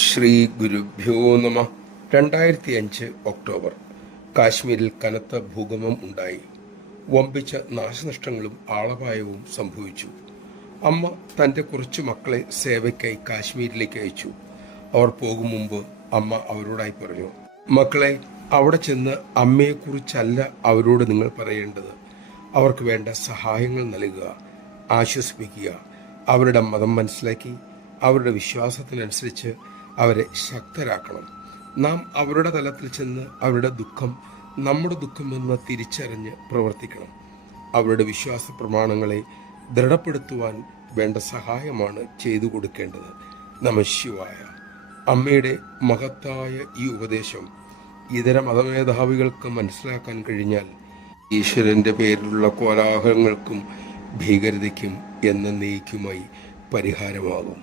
ശ്രീ ഗുരുഭ്യോ നമ. 2005 ഒക്ടോബർ കാശ്മീരിൽ കനത്ത ഭൂകമ്പം ഉണ്ടായി. വമ്പിച്ച നാശനഷ്ടങ്ങളും ആളപായവും സംഭവിച്ചു. അമ്മ തൻ്റെ കുറച്ചു മക്കളെ സേവയ്ക്കായി കാശ്മീരിലേക്ക് അയച്ചു. അവർ പോകും മുമ്പ് അമ്മ അവരോടായി പറഞ്ഞു, മക്കളെ, അവിടെ ചെന്ന് അമ്മയെക്കുറിച്ചല്ല അവരോട് നിങ്ങൾ പറയേണ്ടത്. അവർക്ക് വേണ്ട സഹായങ്ങൾ നൽകുക, ആശ്വസിപ്പിക്കുക, അവരുടെ മതം മനസ്സിലാക്കി അവരുടെ വിശ്വാസത്തിനനുസരിച്ച് അവരെ ശക്തരാക്കണം. നാം അവരുടെ തലത്തിൽ ചെന്ന് അവരുടെ ദുഃഖം നമ്മുടെ ദുഃഖമെന്ന് തിരിച്ചറിഞ്ഞ് പ്രവർത്തിക്കണം. അവരുടെ വിശ്വാസ പ്രമാണങ്ങളെ ദൃഢപ്പെടുത്തുവാൻ വേണ്ട സഹായമാണ് ചെയ്തു കൊടുക്കേണ്ടത്. നമഃ ശിവായ. അമ്മയുടെ മഹത്തായ ഈ ഉപദേശം ഇതര മതമേധാവികൾക്ക് മനസ്സിലാക്കാൻ കഴിഞ്ഞാൽ ഈശ്വരൻ്റെ പേരിലുള്ള കോലാഹലങ്ങൾക്കും ഭീകരതയ്ക്കും എന്നേക്കുമായി പരിഹാരമാകും.